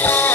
the.